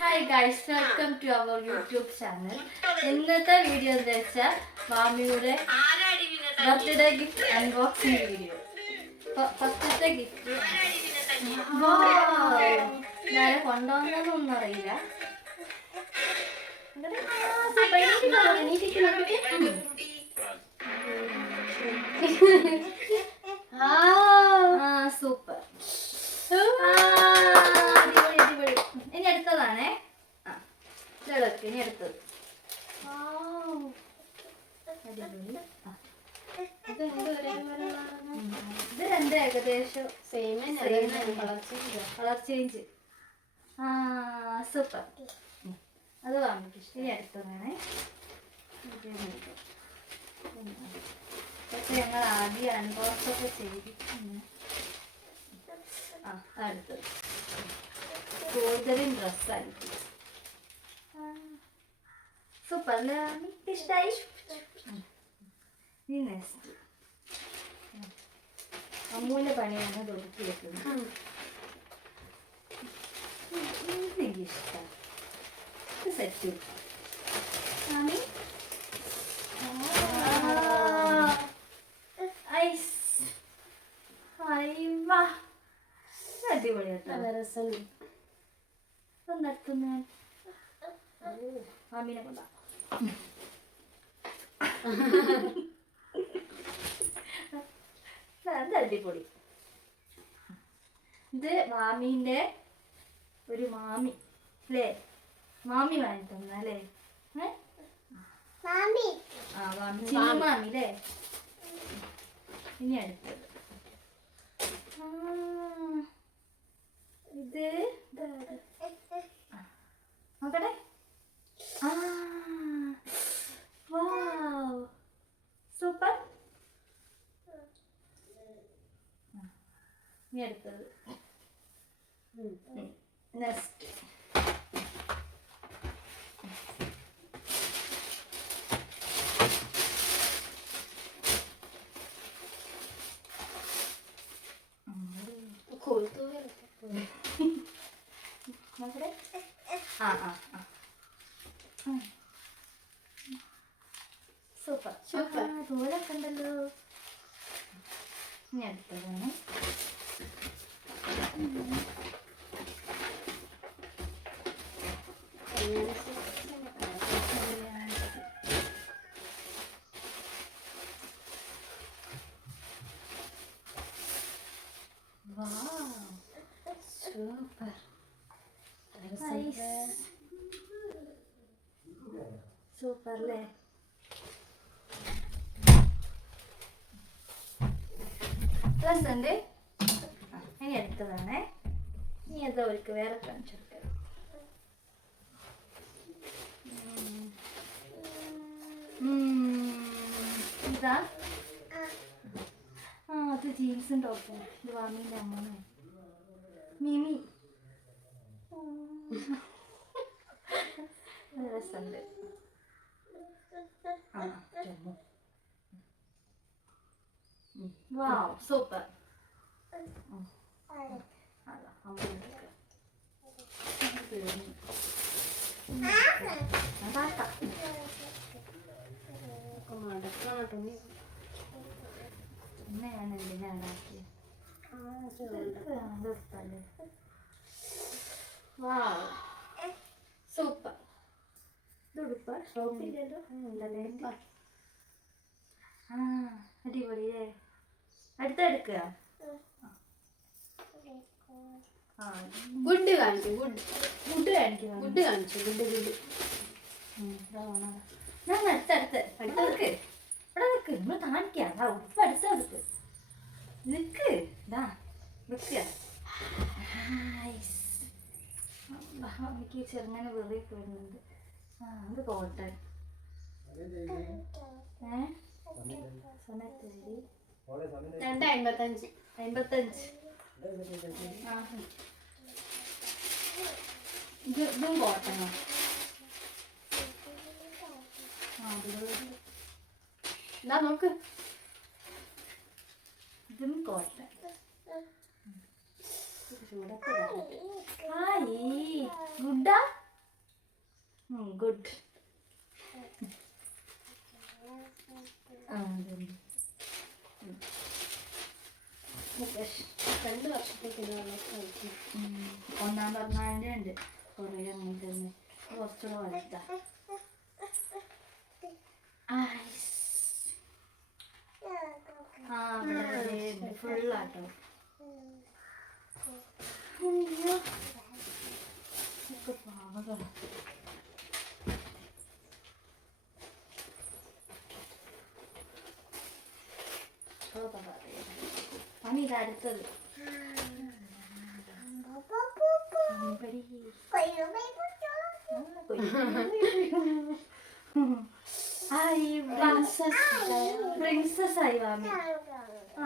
Hi guys, welcome to our YouTube channel. ഇന്നത്തെ video എന്താ വെച്ചാൽ മാമിയുടെ ബർത്ത്ഡേ ഗിഫ്റ്റ് അൺബോക്സിംഗ് വീഡിയോ. ഫസ്റ്റത്തെ ഗിഫ്റ്റ് ഞാൻ കൊണ്ടുവന്നതൊന്നും അറിയില്ല. സൂപ്പർ, അടിപൊളി. ഇനി അടുത്തതാണേ. ഇതൊക്കെ ഇനി അടുത്തത്. അടിപൊളി. ഇത് രണ്ട് ഏകദേശം കളർ ചേഞ്ച്. സൂപ്പർ, അത് വാങ്ങിക്കും. ഇനി അടുത്തതാണേ. പക്ഷെ ഞങ്ങൾ ആദ്യം അൺബോക്സ് ഒക്കെ ചെയ്ത് അടുത്തത് കൂടുതലും ഡ്രസ്സായിരിക്കും. സൂപ്പർ, ഇഷ്ടായി. ഇനി നെക്സ്റ്റ് അമ്മൂന്റെ പണിയാണ് തൊടുക്കി വെക്കുന്നത്. എനിക്കിഷ്ടം. ഇത് സെറ്റ് മാമി. ഐസ് അടിപൊളിയാട്ടോ. നടത്തുന്ന മാമീനെ കൊണ്ടാ. അത് അടിപൊളി. ഇത് മാമീന്റെ ഒരു മാമി അല്ലേ? മാമി വാങ്ങി തന്ന അല്ലേ? മാമി അല്ലേ? ഇനി അടുത്തത് ഇത് നോക്കട്ടെ. സൂപ്പർ. ഇനി അടുത്തത് നെക്സ്റ്റ് സൂപ്പർ സൂപ്പർ. ദൂരൊക്കെ ഉണ്ടല്ലോ. ഇനി അടുത്തതാണ് സൂപ്പർ. സൂപ്പർ അല്ലേ? ഉണ്ട്. ഇനി അടുത്തതാണേ. ഇനി അത് അവർക്ക് വേറെ കാണിച്ചു കൊടുക്കാം. ഇതാ. അത് ജീൻസും ടോപ്പും. ഇത് വാമിന്റെ അമ്മ മിമി. രസമുണ്ട്. വാവ്, സൂപ്പർ. ഞാൻ എന്തിനാണ്ടാക്കിയത്? വാവ്, സൂപ്പർ. ഇത് ഉടുപ്പ ഷോപ്പില്ലല്ലോ. അടിപൊളിയേ. അടുത്തെടുക്കുക. ഗുഡ് കാണിച്ചു. ഗുഡ് കാണിക്കും. ഗുഡ് കാണിച്ചു. ഗുഡ്. ഞാൻ അടുത്തടുത്ത് അടുത്തടുക്ക്. ഇവിടെ നിൽക്ക്. നമ്മൾ കാണിക്കാം. ഉപ്പ് അടുത്തടുത്ത് നിൽക്ക്. ഇതാ നിൽക്കുക. എനിക്ക് ചെറുങ്ങനെ വെറിയൊക്കെ വരുന്നുണ്ട്. അത് കോട്ടൺ. സമയത്ത് 255. ഇതും കോട്ടണോ? എന്താ നോക്ക്. ഇതും കോട്ടൺ. ചൂടൊക്കെ ഗുഡ്. അതെ. 2 വർഷത്തേക്ക് ഒന്നാം പിറന്നാളിൻ്റെ ഉണ്ട് കുറേ അങ്ങനെ തന്നെ കുറച്ചുകൂടെ വലുതാ. ഇവിടെ ഫുള്ളാട്ടോ. പാവകള പണി ഇത് അടുത്തത്. പ്രിൻസസ് ആയി വാമി.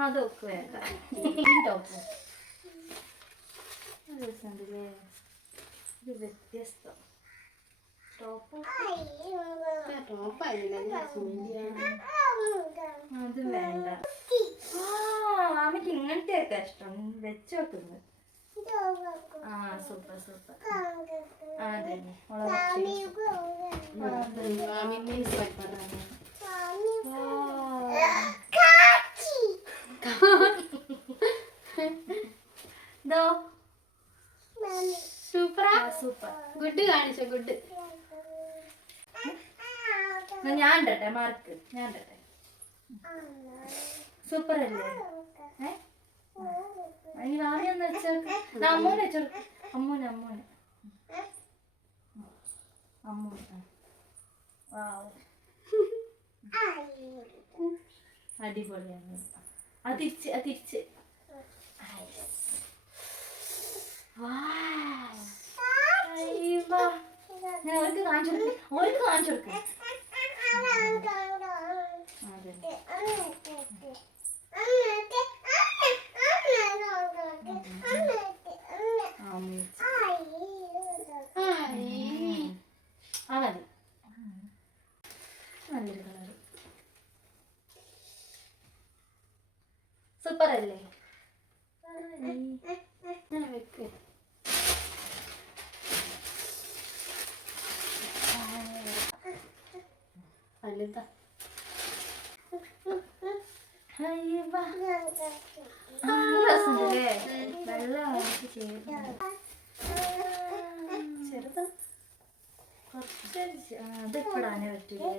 അതൊക്കെ വേണ്ട. ടോപ്പ് രസമുണ്ടല്ലേ, ഒരു വ്യത്യസ്തം ടോപ്പ്. അത് വേണ്ട. മാമിക്ക് ഇങ്ങനത്തെയൊക്കെ ഇഷ്ടം. വെച്ച് വെക്കുന്നത്. Super super. അതെ സൂപ്പറാ. സൂപ്പർ. ഗുഡ് കാണിച്ചോ. ഗുഡ്. ഞാൻ ഇടട്ടെ മാർക്ക്. ഞാൻ ഇടട്ടെ. സൂപ്പർ അല്ലേ? ആരെയൊന്ന് വെച്ചോക്ക്. അമ്മൂനെ വെച്ചോക്ക്. അമ്മൂനെ അമ്മൂനെ അമ്മൂനെ. അടിപൊളിയാണ്. അതിരിച്ച് അതിരിച്ച്. ഞാൻ അവർക്ക് കാണിച്ചു കൊടുക്കും. അവർക്ക് കാണിച്ചു കൊടുക്കും. നല്ലൊരു കളർ. സൂപ്പർ അല്ലേ? വലുതാ. രസമുണ്ടല്ലേ? വെള്ളം ചെറുതാ. കുറച്ച് അതിപ്പെടാനേ പറ്റൂലേ?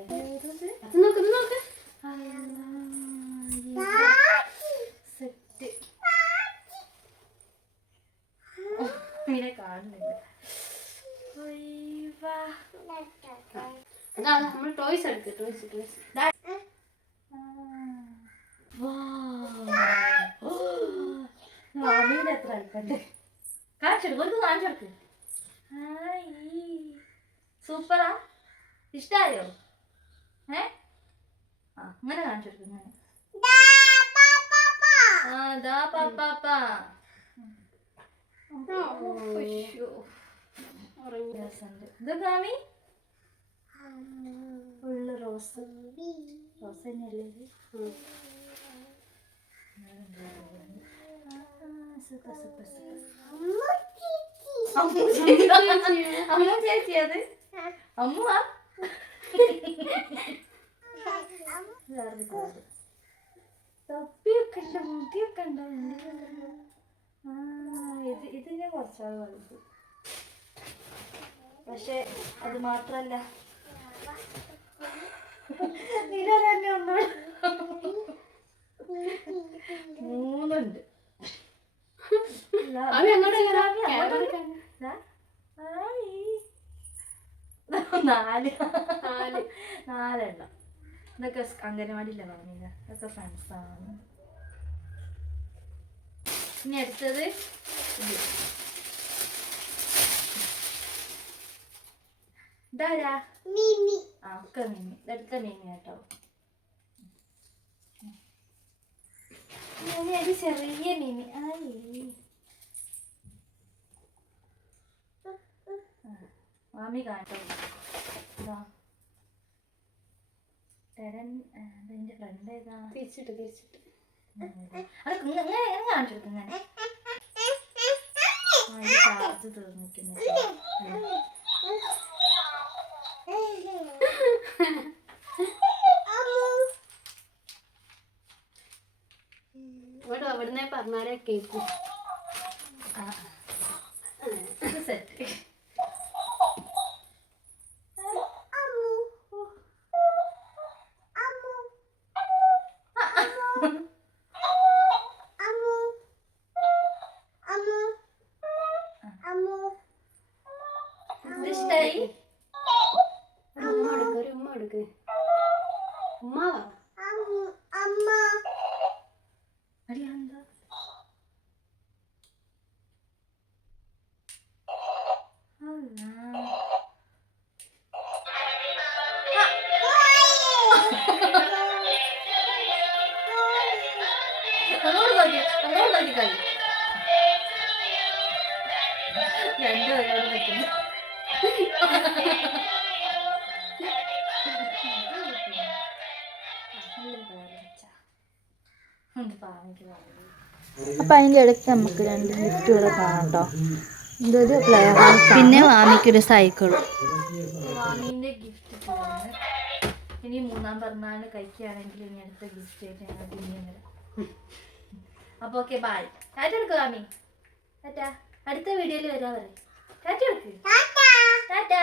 സെറ്റ്. മീനെ കാണുന്നില്ല. നമ്മൾ ടോയ്സ് എടുക്ക്. ടോയ്സ് മീൻ എത്ര അല്പണ്ട്. കാണിച്ചെടുക്കും. ഒരു കാണിച്ചെടുക്ക്. സൂപ്പറാ. ഇഷ്ടായോ? അങ്ങനെ കാണിച്ചെടുക്കും. ഇങ്ങനെ ഇതൊക്കെ ആമി ഫുള്ള് റോസ്. റോസ് തന്നെയല്ലേ ഇത്? Super super super. അമ്മ ചേച്ചി അത് അമ്മ. തൊപ്പിയൊക്കെ ഉണ്ട്, മുടിയൊക്കെ ഉണ്ടോ? ഇതിനെ കുറച്ചാൾ വലുത്. പക്ഷെ അത് മാത്രല്ല, നില തന്നെ ഒന്നും 3 4 ഇതൊക്കെ അംഗനവാടിയില്ല പറഞ്ഞില്ല. ഇതൊക്കെ ഫ്രണ്ട്സാണ്. ഇനി അടുത്തത് ഇതാരാ? മിമി. ഒക്കെ മിമി. ഇതെടുത്ത മിമി കേട്ടോ. ഒരു ചെറിയ മിമി. മാമി കാട്ടോ. ഇതിന്റെ ഫ്രണ്ട് ഏതാ? തിരിച്ചിട്ട് അങ്ങനെ കാണിച്ചു കൊടുക്കും. ചാർജ് തീർന്നിട്ടുണ്ട്. കേക്ക്. സെറ്റ്. ഇഷ്ടായി? ഉമ്മ എടുക്ക്, ഒരു ഉമ്മ എടുക്ക്. ഉമ്മ അറിയാന്താ? അങ്ങോട്ട് നോക്കി കളി. രണ്ടുപേരോട് നിൽക്കുന്നു. അപ്പൊ അതിൻ്റെ ഇടയ്ക്ക് നമുക്ക് 2 ഗിഫ്റ്റുകൾ കാണാം കേട്ടോ. ഇതൊരു പ്ലേ ഹൗസ്, പിന്നെ വാമിക്കൊരു സൈക്കിളും. വാമീൻ്റെ ഗിഫ്റ്റ് പോകുന്നത് ഇനി 3-ാം പിറന്നാളിന് കഴിക്കുകയാണെങ്കിൽ ഇനി അടുത്ത ഗിഫ്റ്റ് ആയിട്ട് ഞങ്ങൾ പിന്നെയും വരാം. അപ്പോൾ ഓക്കെ, ബൈ. ടാറ്റ എടുക്കുക വാമി. ടാറ്റ. അടുത്ത വീഡിയോയിൽ വരാൻ പറയും. ടാറ്റ എടുക്ക്. ടാറ്റ.